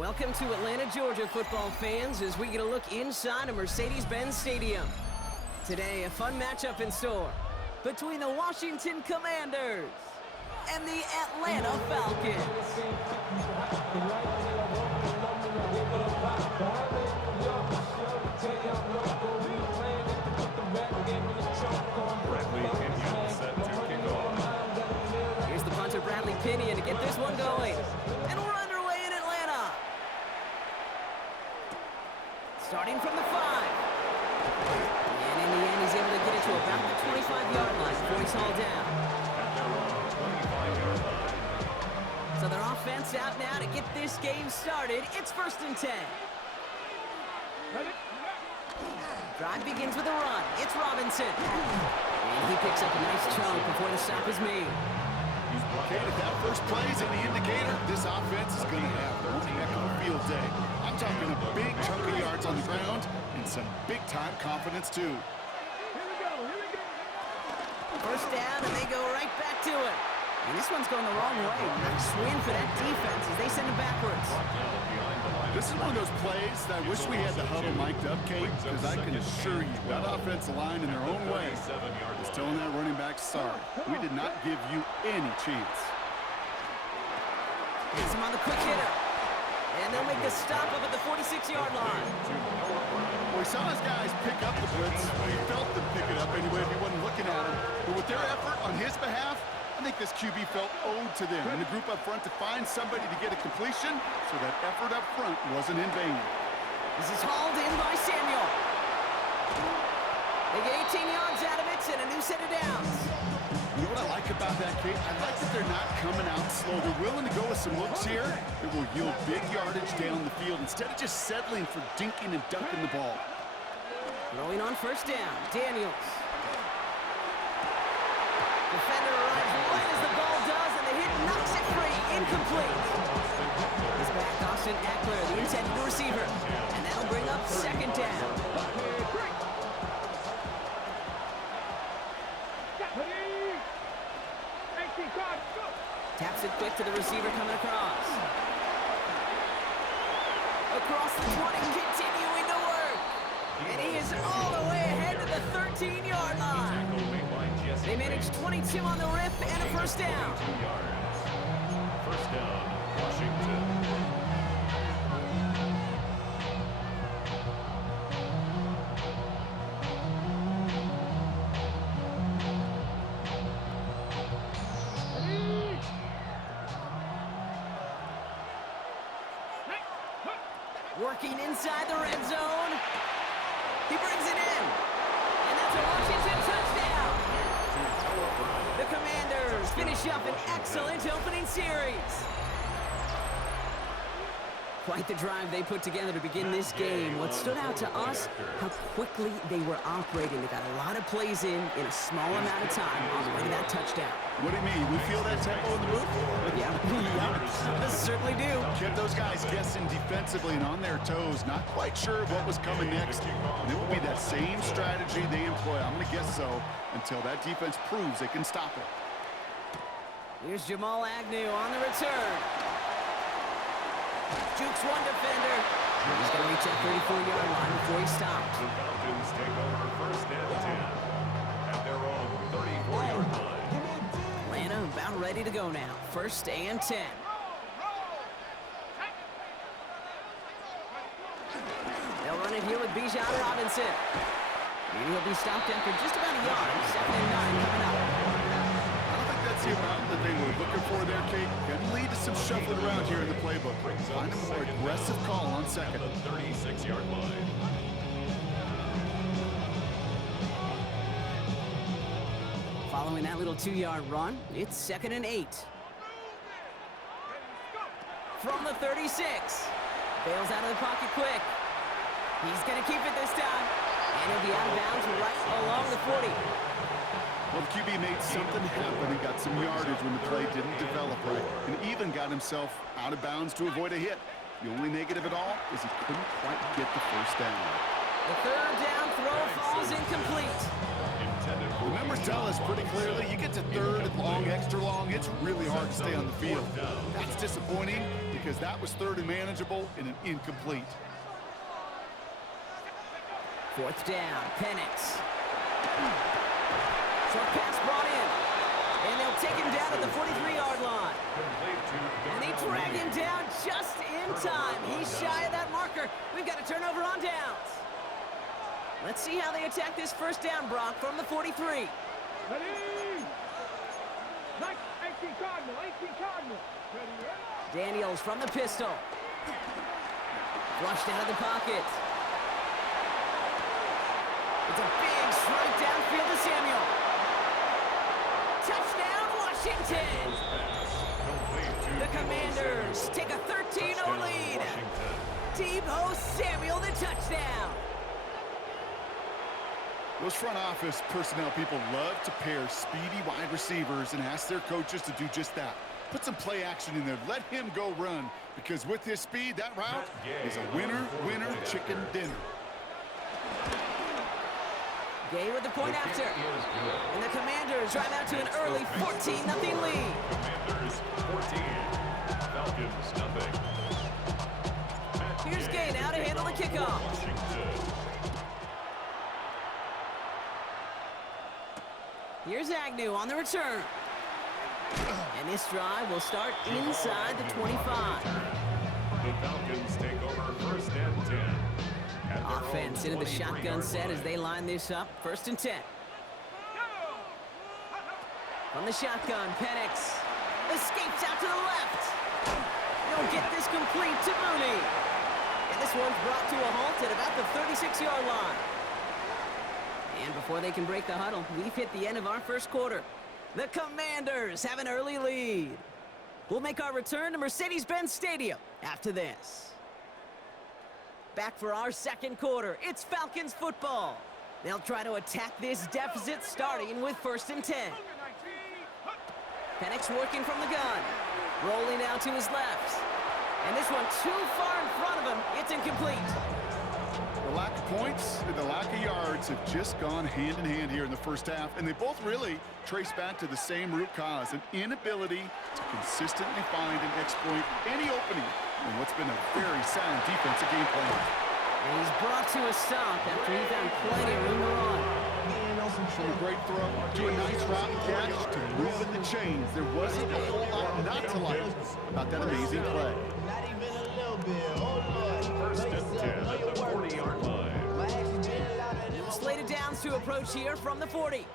Welcome to Atlanta, Georgia, football fans, as we get a look inside a Mercedes-Benz Stadium. Today, a fun matchup in store between the Washington Commanders and the Atlanta Falcons. Here's the punter, Bradley Pinion, to get this one going. And we're underway in Atlanta. Starting from the 5. And in the end, he's able to get it to about the 25-yard line before he's hauled down. So their offense out now to get this game started. It's 1st and 10. Drive begins with a run. It's Robinson. And he picks up a nice chunk before the stop is made. Okay, if that first play is any indicator, this offense is going to have one heck of a field day. I'm talking a big chunk of yards on the ground and some big-time confidence, too. First down, and they go right back to it. And this one's going the wrong way. Nice win for that defense as they send it backwards. This is one of those plays that I wish we had the huddle mic'd up, Kate, because I can assure you that offensive line in their own way is telling that running back, sorry, we did not give you any chance. Gets him on the quick hitter. And they'll make the stop up at the 46-yard line. Well, we saw his guys pick up the blitz. He felt them pick it up anyway if he wasn't looking at him. But with their effort on his behalf, I think this QB felt owed to them and the group up front to find somebody to get a completion, so that effort up front wasn't in vain. This is hauled in by Samuel. They get 18 yards out of it and a new set of downs. You know what I like about that, Kate? I like that they're not coming out slow. They're willing to go with some looks here that will yield big yardage down the field instead of just settling for dinking and dunking the ball. Throwing on first down, Daniels. Defender arrives right as the ball does, and the hit knocks it free. Incomplete. He's back, Austin Eckler, the intended receiver. And that'll bring up 2nd down. Taps it quick to the receiver coming across. Across the 20, continuing to work. And he is all the way ahead to the 13-yard line. They managed 22 on the rip and a first down. First down, Washington. Working inside the red zone. He brings it in. And that's a Washington touchdown. The Commanders finish up an excellent opening series. Quite the drive they put together to begin this game. What stood out to us, how quickly they were operating. They got a lot of plays in a small amount of time on the way to that touchdown. What do you mean? We feel that tempo in the move? Yeah, certainly do. Kept those guys guessing defensively and on their toes, not quite sure what was coming next. And it will be that same strategy they employ, I'm going to guess so, until that defense proves they can stop it. Here's Jamal Agnew on the return. Jukes one defender. He's going to reach that 34-yard line before he stops. The Falcons take over 1st and 10 at their own 34-yard line. Atlanta about ready to go now. 1st and 10. They'll run it here with Bijan Robinson. And he'll be stopped after just about a yard. 2nd and 9 coming up. I don't think that's the amount that they were looking for there, Kate. Can lead to some shuffling around here in the playbook. Find a more aggressive call on 2nd. The 36-yard line. Following that little 2-yard run, it's 2nd and 8. From the 36. Bails out of the pocket quick. He's going to keep it this time. And he'll be out of bounds right along the 40. Well, the QB made something happen and got some yardage when the play didn't develop right, and even got himself out of bounds to avoid a hit. The only negative at all is he couldn't quite get the first down. The 3rd down throw falls incomplete. Remember numbers tell us pretty clearly, you get to third and long, extra long, it's really hard to stay on the field. That's disappointing because that was third and manageable in an incomplete. Fourth down, Penix. Short pass brought in. And they'll take him down at the 43-yard line. And they drag him down just in time. He's shy of that marker. We've got a turnover on downs. Let's see how they attack this first down, Brock, from the 43. Daniels from the pistol. Flushed out of the pocket. It's a big strike downfield to Samuel. Touchdown, Washington! The Commanders take a 13-0 lead. Deebo Samuel, the touchdown. Those front office personnel people love to pair speedy wide receivers and ask their coaches to do just that. Put some play action in there. Let him go run. Because with his speed, that route is a winner, winner, chicken dinner. Gay with the point after. And the Commanders drive out to an early 14-0 lead. Commanders 14, Falcons nothing. Here's Gay now to handle the kickoff. Here's Agnew on the return. And this drive will start inside the 25. The Falcons take over first and 10. Offense into the shotgun set as they line this up. First and 10. From the shotgun, Penix escapes out to the left. They'll get this complete to Mooney. And this one's brought to a halt at about the 36-yard line. And before they can break the huddle, we've hit the end of our first quarter. The Commanders have an early lead. We'll make our return to Mercedes-Benz Stadium after this. Back for our second quarter. It's Falcons football. They'll try to attack this deficit starting with first and 10. Penix working from the gun. Rolling out to his left. And this one too far in front of him. It's incomplete. The lack of points and the lack of yards have just gone hand in hand here in the first half, and they both really trace back to the same root cause, an inability to consistently find and exploit any opening in what's been a very sound defensive game plan. And he's brought to a stop after he found plenty of room to run. From a great throw to a nice route and catch to moving the chains. There wasn't a whole lot not to like about that amazing play. First and 10 at the 40-yard line. Slated downs to approach here from the 40.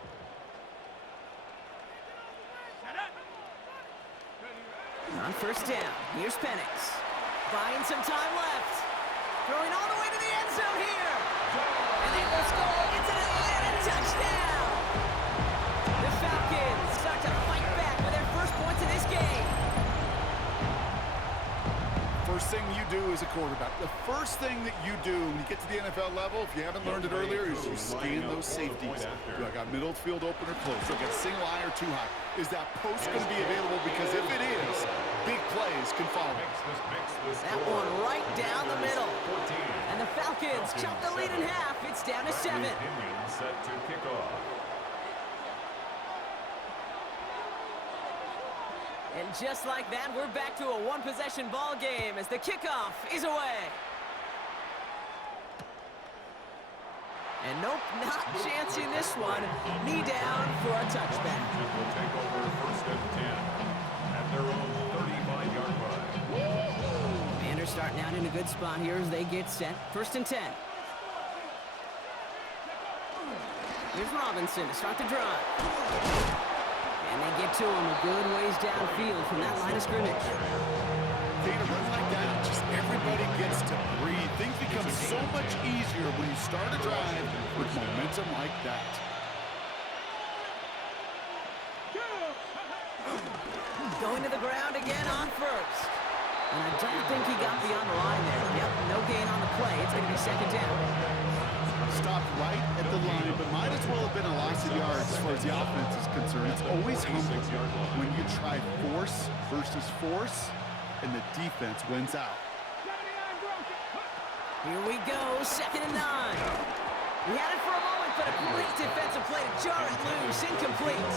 On first down, here's Penix. Buying some time left. Throwing all the way to the end zone here. And they will score. It's an Atlanta touchdown. The Falcons start to fight back with their first points in this game. First thing you do as a quarterback, the first thing that you do when you get to the NFL level, if you haven't learned it earlier, is you scan those safeties. Do I got middle field open or close? Do I got single high or too high? Is that post going to be available? Because if it is, big plays can follow. That one right down the middle. And the Falcons chop the lead in half. It's down to 7. Set to kick off. And just like that, we're back to a one-possession ball game as the kickoff is away. And nope, not chancing this one. Knee down for a touchback. Will take over first and 10 at their own 35-yard line. Commanders starting out in a good spot here as they get set. First and 10. Here's Robinson to start the drive. And they get to him a good ways downfield from that line of scrimmage. To run like that, just everybody gets to breathe. Things become so much easier when you start a drive with momentum like that. Going to the ground again on first. And I don't think he got beyond the line there. Yep, no gain on the play. It's going to be second down. Stopped right at the line, but might as well have been a loss of yards as far as the offense is concerned. It's always humbling when you try force versus force, and the defense wins out. Here we go, second and 9. We had it for a moment but a great defensive play to jar it loose. Incomplete.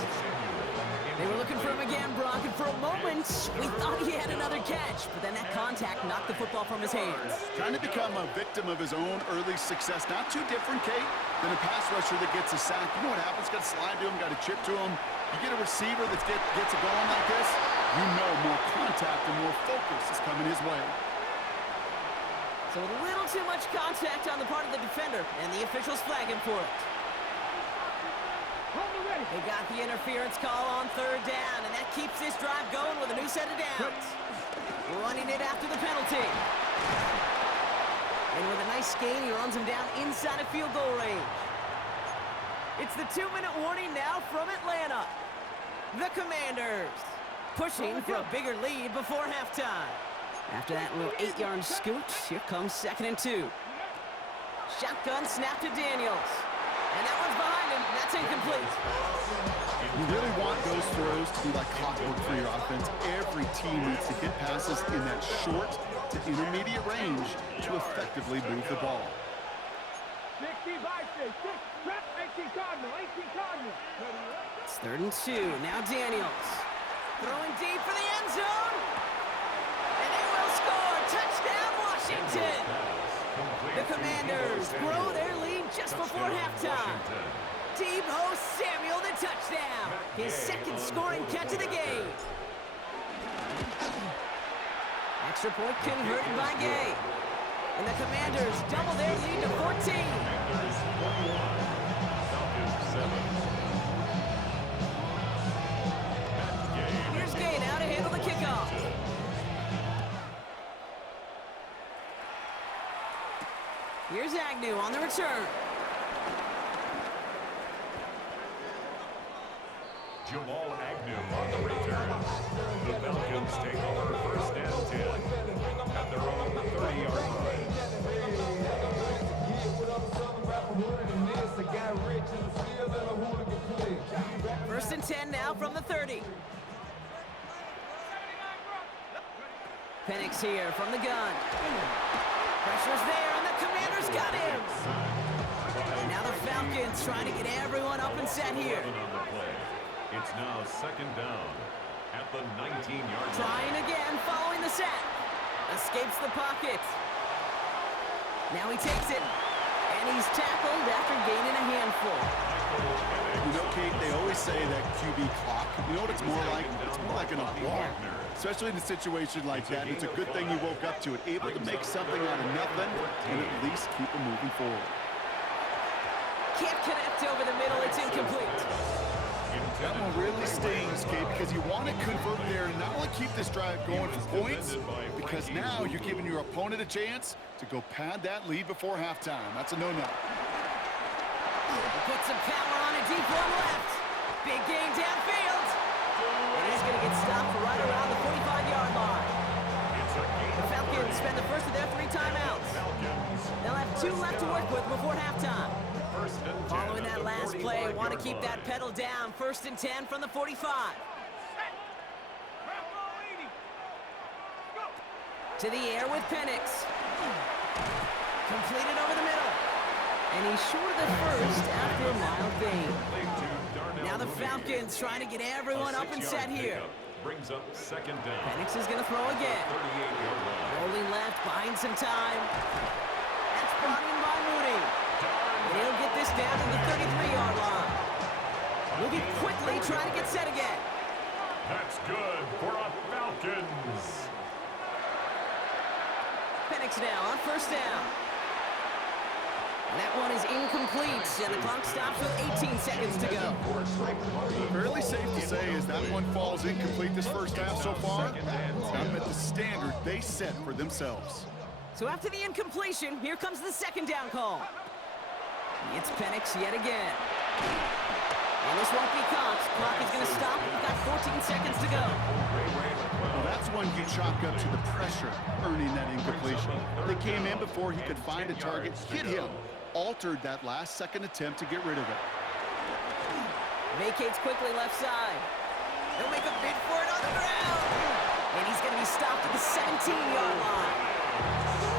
They were looking for him again, Brock, and for a moment, we thought he had another catch, but then that contact knocked the football from his hands. Trying to become a victim of his own early success. Not too different, Kate, than a pass rusher that gets a sack. You know what happens? Got to slide to him, got to chip to him. You get a receiver that gets it going like this, you know more contact and more focus is coming his way. So a little too much contact on the part of the defender, and the officials flag him for it. They got the interference call on third down, and that keeps this drive going with a new set of downs. Running it after the penalty. And with a nice gain, he runs him down inside of field goal range. It's the 2-minute warning now from Atlanta. The Commanders pushing for a bigger lead before halftime. After that little 8-yard scoot, here comes 2nd and 2. Shotgun snap to Daniels. And that one's behind him. That's incomplete. You really want those throws to be like clockwork for your offense. Every team needs to hit passes in that short to intermediate range to effectively move the ball. It's 3rd and 2. Now Daniels. Throwing deep for the end zone. And they will score. Touchdown, Washington. The Commanders grow their lead just before halftime. Deebo Samuel, the touchdown. His 2nd scoring catch of the game. Extra point converted by Gay. And the Commanders double their lead to 14. Here's Gay now to handle the kickoff. Here's Agnew on the return. Jamal Agnew on the return. The Falcons take over 1st and 10 at their own 30-yard line. 1st and 10 now from the 30. Penix here from the gun. Pressure's there, and the Commanders got him. Now the Falcons trying to get everyone up and set here. It's now 2nd down at the 19-yard line. Trying again, following the sack. Escapes the pocket. Now he takes it. And he's tackled after gaining a handful. You know, Kate, they always say that QB clock. You know what it's more like? It's more like an alarm. Especially in a situation like that. It's a good thing you woke up to it. Able to make something out of nothing and at least keep them moving forward. Can't connect over the middle. It's incomplete. That one really stings, Kate, because you want to convert there and not only keep this drive going for points, because now you're giving your opponent a chance to go pad that lead before halftime. That's a no-no. Put some power on a deep one left. Big gain downfield. And he's going to get stopped right around the 45-yard line. The Falcons spend the first of their 3 timeouts. They'll have 2 left to work with before halftime. Following that last play, want to keep that pedal down. 1st and 10 from the 45. To the air with Penix. Completed over the middle. And he's short of the first after a mild gain. Now the Falcons trying to get everyone up and set here. Brings up 2nd down. Penix is going to throw again. Rolling left, buying some time. That's brought in by Mooney. And he'll get this down to the 33-yard line. Moving quickly, trying to get set again. That's good for a Falcons. Penix now on 1st down. That one is incomplete, and the clock stops with 18 seconds to go. Fairly safe to say as that one falls incomplete this first half so far. Not met the standard they set for themselves. So after the incompletion, here comes the 2nd down call. It's Penix yet again. And this won't be caught. Clock is going to stop. We've got 14 seconds to go. Well, that's one you chalk up to the pressure earning that incompletion. They came in before he could find a target, hit him, altered that last second attempt to get rid of it. Vacates quickly left side. He'll make a bid for it on the ground. And he's going to be stopped at the 17-yard line.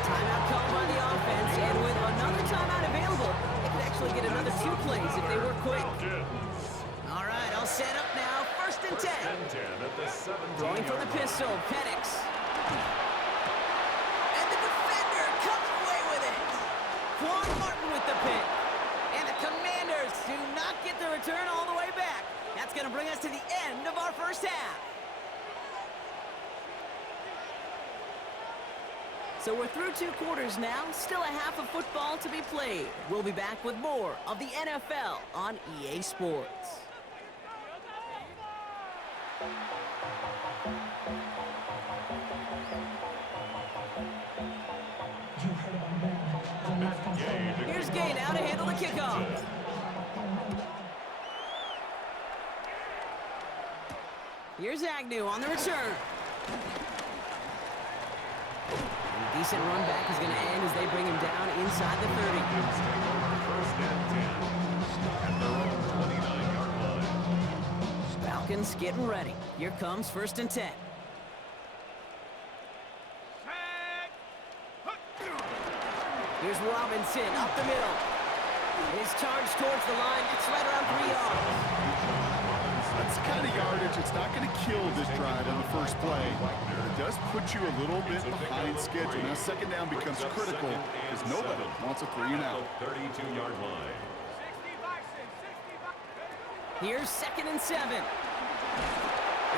Timeout called by the offense, and with another timeout available, it could actually actually get another 2 plays if they work quick. Falcons. All right, all set up now. First and 10. And 10 at the 17. Throwing from the pistol, Penix. And the defender comes away with it. Quan Martin with the pick. And the Commanders do not get the return all the way back. That's going to bring us to the end of our first half. So we're through 2 quarters now. Still a half of football to be played. We'll be back with more of the NFL on EA Sports. Here's Gay now to handle the kickoff. Here's Agnew on the return. And a decent run back is going to end as they bring him down inside the 30. First and 10 at their own 29-yard line. Falcons getting ready. Here comes first and 10. Here's Robinson up the middle. His charge towards the line. It's right around 3 yards. That's the kind of yardage it's not going to kill this drive on the first play. But it does put you a little bit behind schedule. Now second down becomes critical because nobody wants a 3 and out. 32-yard line. Here's second and 7. An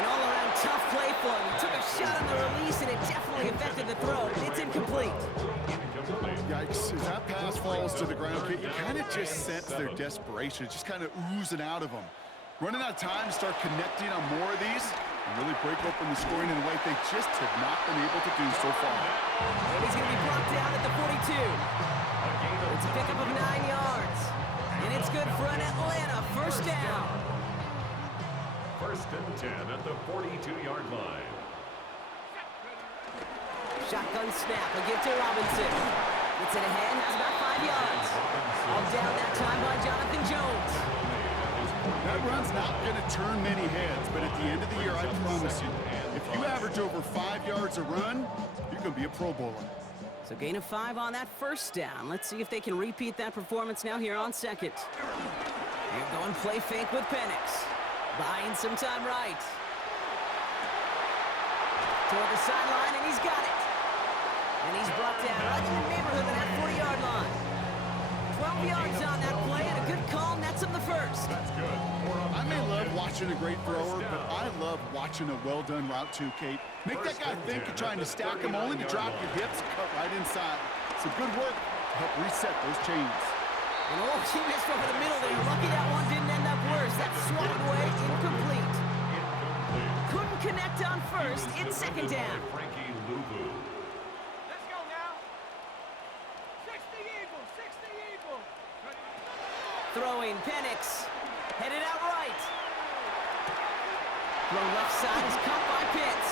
all-around tough play for him. He took a shot on the release, and it definitely affected the throw. It's incomplete. Yikes, as that pass falls to the ground, you kind of just sense their desperation. It's just kind of oozing out of them. Running out of time to start connecting on more of these and really break open the scoring in a way they just have not been able to do so far. And he's going to be brought down at the 42. It's a pickup of 9 yards. And it's good for an Atlanta first down. First and 10 at the 42-yard line. Shotgun snap. A give to Robinson. Gets it ahead. Has about 5 yards. All down that time by Jonathan Jones. That run's not going to turn many heads, but at the end of the year, I promise you, if you average over 5 yards a run, you're going to be a Pro Bowler. So gain of 5 on that first down. Let's see if they can repeat that performance now here on second. You're going play fake with Penix. Buying some time right. Toward the sideline, and he's got it. And he's brought down right in the neighborhood of that 40-yard line. 12 yards on that play, and a good call nets him the first. That's good. I may love watching a great thrower, but I love watching a well-done route too, Kate. Make that guy think you're trying to stack him only to drop your hips, cut right inside. Some good work to help reset those chains. And he missed over the middle there. Lucky that one didn't end up worse. That's swatted away, incomplete. Couldn't connect on first. It's second down. Frankie Luvu. Let's go now. 60 Eagles, 60 Eagles. Throwing, Penix. Headed out right. Throw left side is caught by Pitts.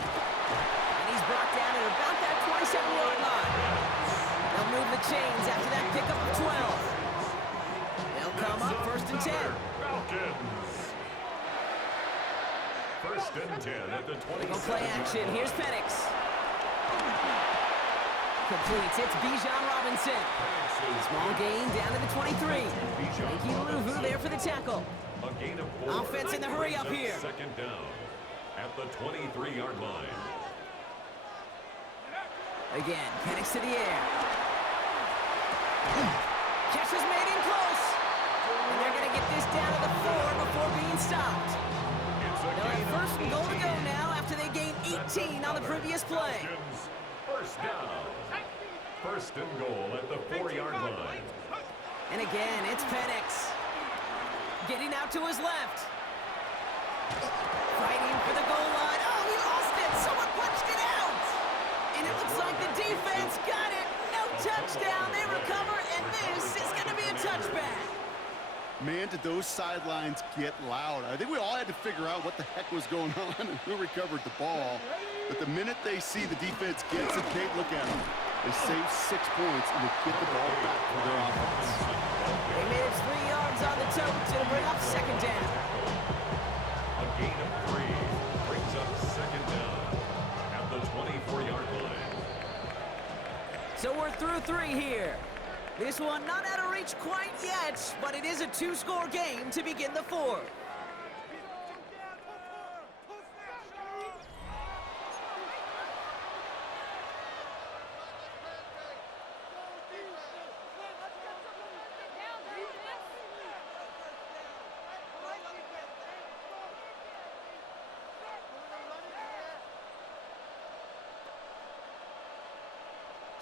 And he's brought down at about that 27-yard line. They'll move the chains after that pickup of 12. They'll come up first and 10. Falcons. First and 10 at the 20. Go play action. Here's Penix. Completes. It's Bijan Robinson. Small gain down to the 23. Frankie Luvu there for the tackle. A gain of 4. Offense in the hurry up here. Second down at the 23-yard line. Again, Penix to the air. Catch is made in close. And they're going to get this down to the 4 before being stopped. They'll have first and goal to go now after they gained 18 on the previous play. First down. First and goal at the 4-yard line. And again, it's Penix. Getting out to his left. Fighting for the goal line. Oh, he lost it. Someone punched it out. And it looks like the defense got it. No touchdown. They recover, and this is going to be a touchback. Man, did those sidelines get loud. I think we all had to figure out what the heck was going on and who recovered the ball. But the minute they see the defense gets it, Kate, look at them. They save 6 points and they get the ball back for their offense. They made it 3 yards on the tote to bring up second down. A gain of 3 brings up second down at the 24-yard line. So we're through 3 here. This one not out of reach quite yet, but it is a two-score game to begin the fourth.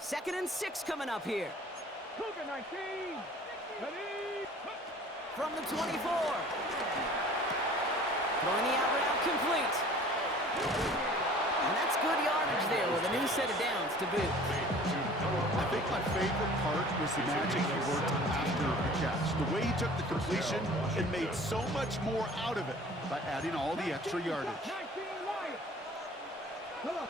Second and 6 coming up here. Cougar 19. Ready? From the 24. Throwing the out route complete. And that's good yardage there with a new set of downs to boot. I think my favorite part was the magic he worked after the catch. The way he took the completion and made so much more out of it by adding all the extra yardage. 19 Wyatt.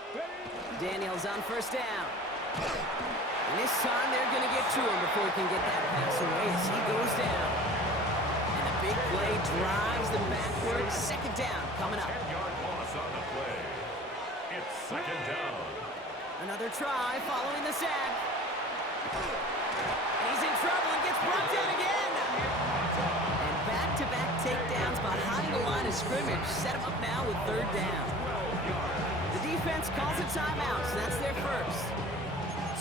Daniels on first down. And this time they're going to get to him before he can get that pass away as he goes down. And a big play drives them backwards. Second down coming up. 10-yard loss on the play. It's second down. Another try following the sack. And he's in trouble and gets brought down again. And back-to-back takedowns behind the line of scrimmage. Set him up now with third down. The defense calls a timeout, so that's their first.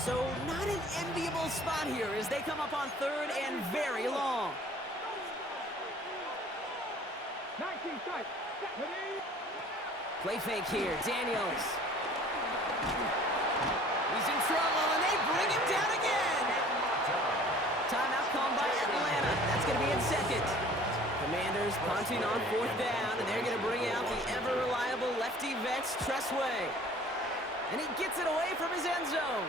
So not an enviable spot here as they come up on third and very long. 19 tight. Ready? Play fake here, Daniels. He's in trouble and they bring him down again. Timeout called by Atlanta. That's going to be in second. Commanders punting on fourth down, and they're going to bring out the ever-reliable lefty vets, Tressway. And he gets it away from his end zone.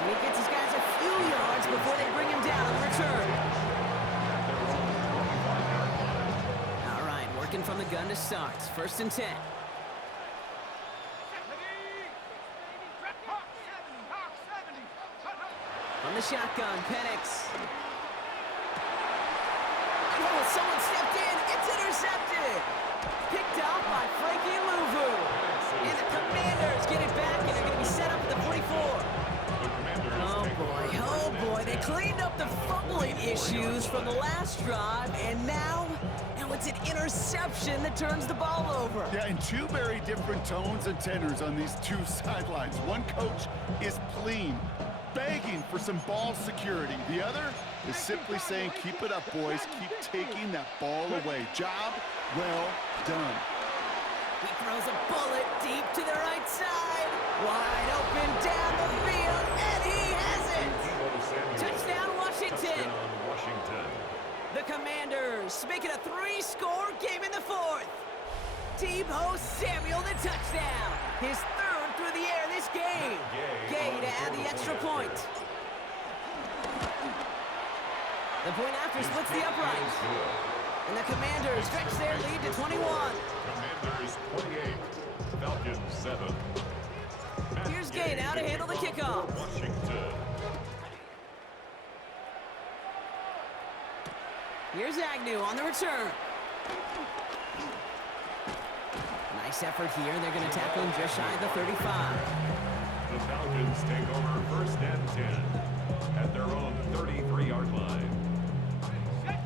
And he gets his guys a few yards before they bring him down on the return. All right, working from the gun to start. First and 10. From the shotgun, Penix. Oh, someone stepped in. It's intercepted. Picked off by Frankie Louvu. And the Commanders get it back, and they're going to be set up at the 44. Oh boy, they cleaned up the fumbling issues from the last drive, and now it's an interception that turns the ball over. Yeah, and two very different tones and tenors on these two sidelines. One coach is pleading, begging for some ball security. The other is simply saying, keep it up, boys. Keep taking that ball away. Job well done. He throws a bullet deep to the right side. Wide open down the field, and he has it. Touchdown, Washington. The Commanders make it a 3-score game in the fourth. Tebow Samuel the touchdown. His third through the air this game. Gay to add the extra point. The point after splits the upright. And the Commanders stretch their lead to 21. Commanders 28, Falcons 7. Here's Gay now to handle the kickoff. Washington. Here's Agnew on the return. Nice effort here. They're going to tackle him just shy of the 35. The Falcons take over first and 10 at their own 33-yard line.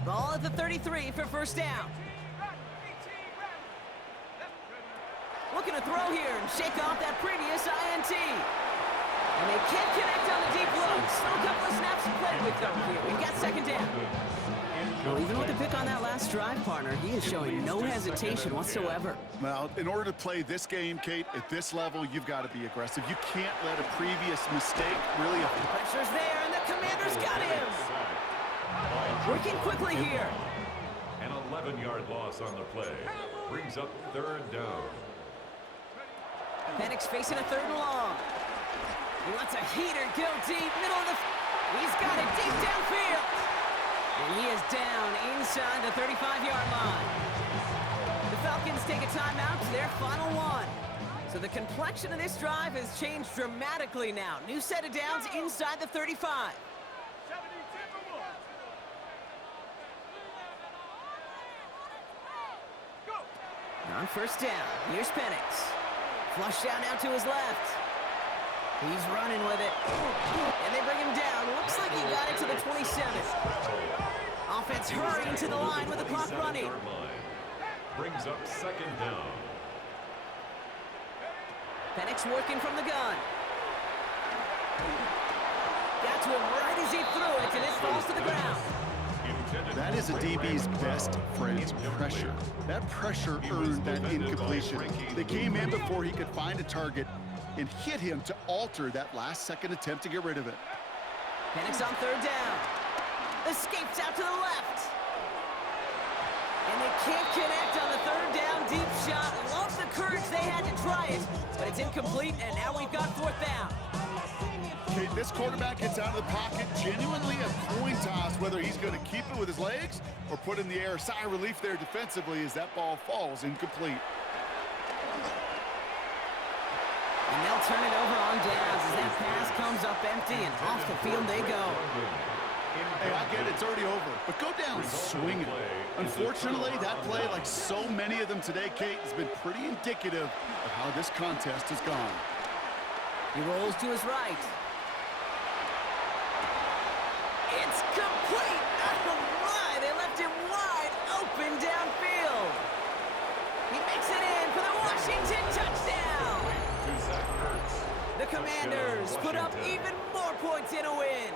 Ball at the 33 for first down. Looking to throw here and shake off that previous INT. And they can't connect on the deep load. Still a couple of snaps to play with though here. We've got second down. Well, even with the pick on that last drive, partner, he is showing no hesitation whatsoever. Well, in order to play this game, Kate, at this level, you've got to be aggressive. You can't let a previous mistake really affect. Pressure's there, and the Commanders got him. Working quickly here. An 11-yard loss on the play brings up third down. Penix facing a third and long. He wants a heater, go deep, middle of the... He's got it deep downfield. And he is down inside the 35-yard line. The Falcons take a timeout to their final one. So the complexion of this drive has changed dramatically now. New set of downs inside the 35. On first down, here's Penix. Flush down now to his left. He's running with it. And they bring him down. Looks like he got it to the 27. Offense hurrying to the line with the clock running. Brings up second down. Penix working from the gun. Got to him right as he threw it, and it falls to the ground. That is a DB's best friend, pressure. That pressure earned that incompletion. They came in before he could find a target and hit him to alter that last-second attempt to get rid of it. Penix on third down. Escapes out to the left. And they can't connect on the third down deep shot. Love the courage they had to try it, but it's incomplete, and now we've got fourth down. Okay, this quarterback gets out of the pocket, genuinely a coin toss, whether he's going to keep it with his legs or put in the air. Sigh of relief there defensively as that ball falls incomplete. And they'll turn it over on downs as that pass comes up empty, and off the field they go. Hey, I get it, it's already over, but go down swinging. Unfortunately, that play, like so many of them today, Kate, has been pretty indicative of how this contest has gone. He rolls to his right. It's complete! Oh my, they left him wide open downfield. He makes it in for the Washington touchdown. The Commanders put up even more points in a win.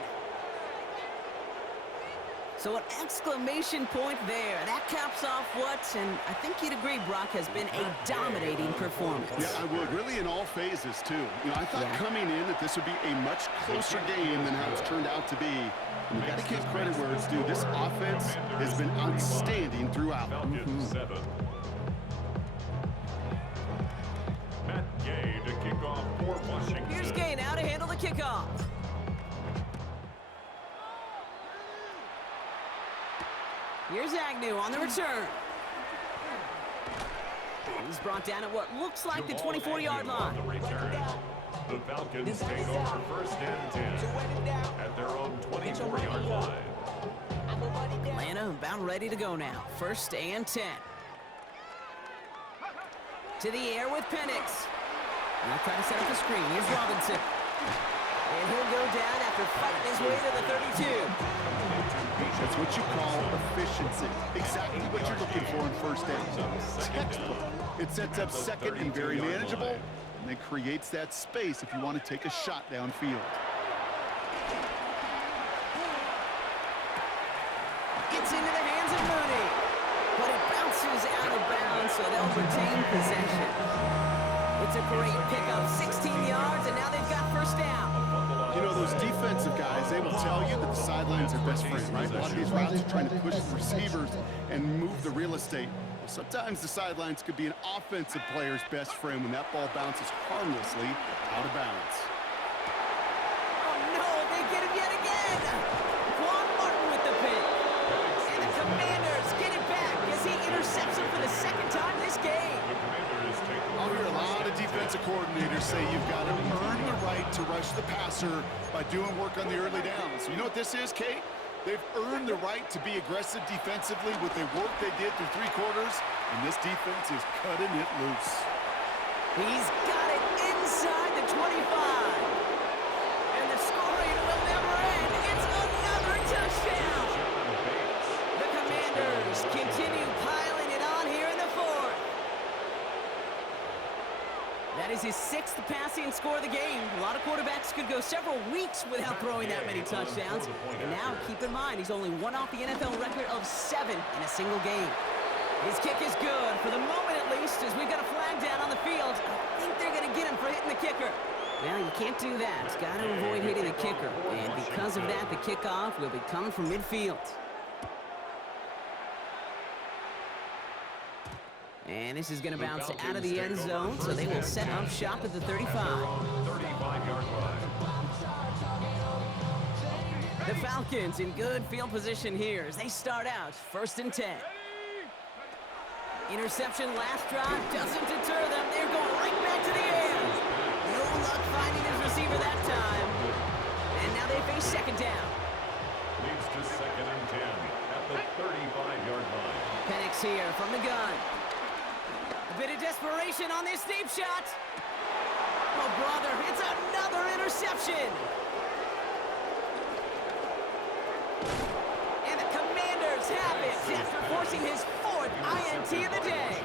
So an exclamation point there. That caps off what, and I think you'd agree, Brock, has been a dominating performance. Yeah, I would. Really in all phases, too. You know, I thought coming in that this would be a much closer game than how it's turned out to be. And you got to give credit where it's due. This offense has been outstanding throughout. Seven. Matt Gay to kick off for Washington. Here's Gay now to handle the kickoff. Here's Agnew on the return. He's brought down at what looks like the 24-yard line. The Falcons take over first and 10 at their own 24-yard line. Atlanta about ready to go now. First and 10. To the air with Penix. Now trying to set up the screen. Here's Robinson. And he'll go down after fighting his way to the 32. That's what you call efficiency. Exactly what you're looking for in first down. Textbook. It sets up second and very manageable, and then creates that space if you want to take a shot downfield. Gets into the hands of Mooney, but it bounces out of bounds, so they'll retain possession. It's a great pickup, 16 yards, and now they've got first down. You know, those defensive guys, they will tell you that the sidelines are best friends, right? A lot of these routes are trying to push the receivers and move the real estate. Well, sometimes the sidelines could be an offensive player's best friend when that ball bounces harmlessly out of bounds. Oh, no, they get him yet again. Quan Martin with the pick. And the Commanders get it back as he intercepts him for the second time this game. I'll hear a lot of defensive coordinators say you've got to earn the right to rush the passer by doing work on the early downs. You know what this is, Kate? They've earned the right to be aggressive defensively with the work they did through 3 quarters, and this defense is cutting it loose. He's got it inside the 25. And the scoring will never end. It's another touchdown. The Commanders continue piling it on here in the 4th. That is his 6th passing score of the game. A lot of quarterbacks could go several weeks without throwing that many touchdowns. And now, keep in mind, he's only one off the NFL record of 7 in a single game. His kick is good, for the moment at least, as we've got a flag down on the field. I think they're going to get him for hitting the kicker. Well, you can't do that. He's got to avoid hitting the kicker. And because of that, the kickoff will be coming from midfield. And this is going to bounce out of the end zone, so they will set up shop at the 35. 35-yard line. The Falcons in good field position here as they start out first and 10. Interception last drive doesn't deter them. They're going right back to the air. No luck finding his receiver that time. And now they face second down. Leads to second and 10 at the 35-yard line. Penix here from the gun. Bit of desperation on this deep shot. Oh, brother, it's another interception. And the Commanders have it after forcing his 4th INT of the day.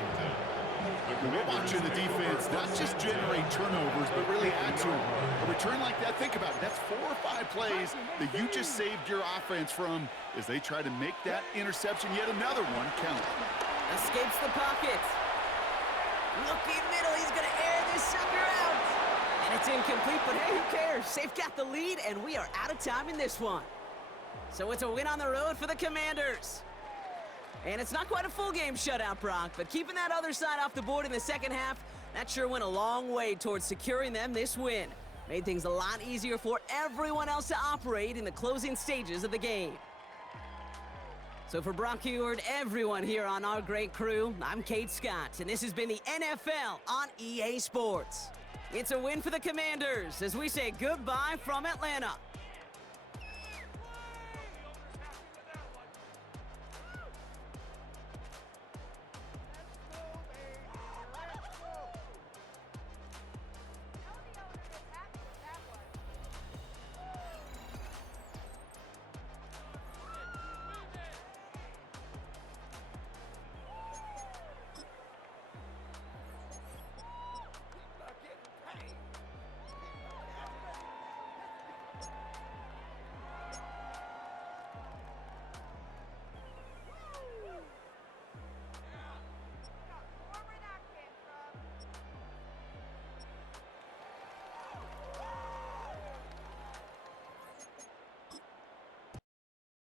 We're watching the defense not just generate turnovers, but really add to them. A return like that, think about it. That's 4 or 5 plays that you just saved your offense from as they try to make that interception, yet another one, count. Escapes the pocket. Looking middle, he's going to air this sucker out. And it's incomplete, but hey, who cares? They've got the lead, and we are out of time in this one. So it's a win on the road for the Commanders. And it's not quite a full game shutout, Brock, but keeping that other side off the board in the second half, that sure went a long way towards securing them this win. Made things a lot easier for everyone else to operate in the closing stages of the game. So for Brock Eward, everyone here on our great crew, I'm Kate Scott, and this has been the NFL on EA Sports. It's a win for the Commanders as we say goodbye from Atlanta.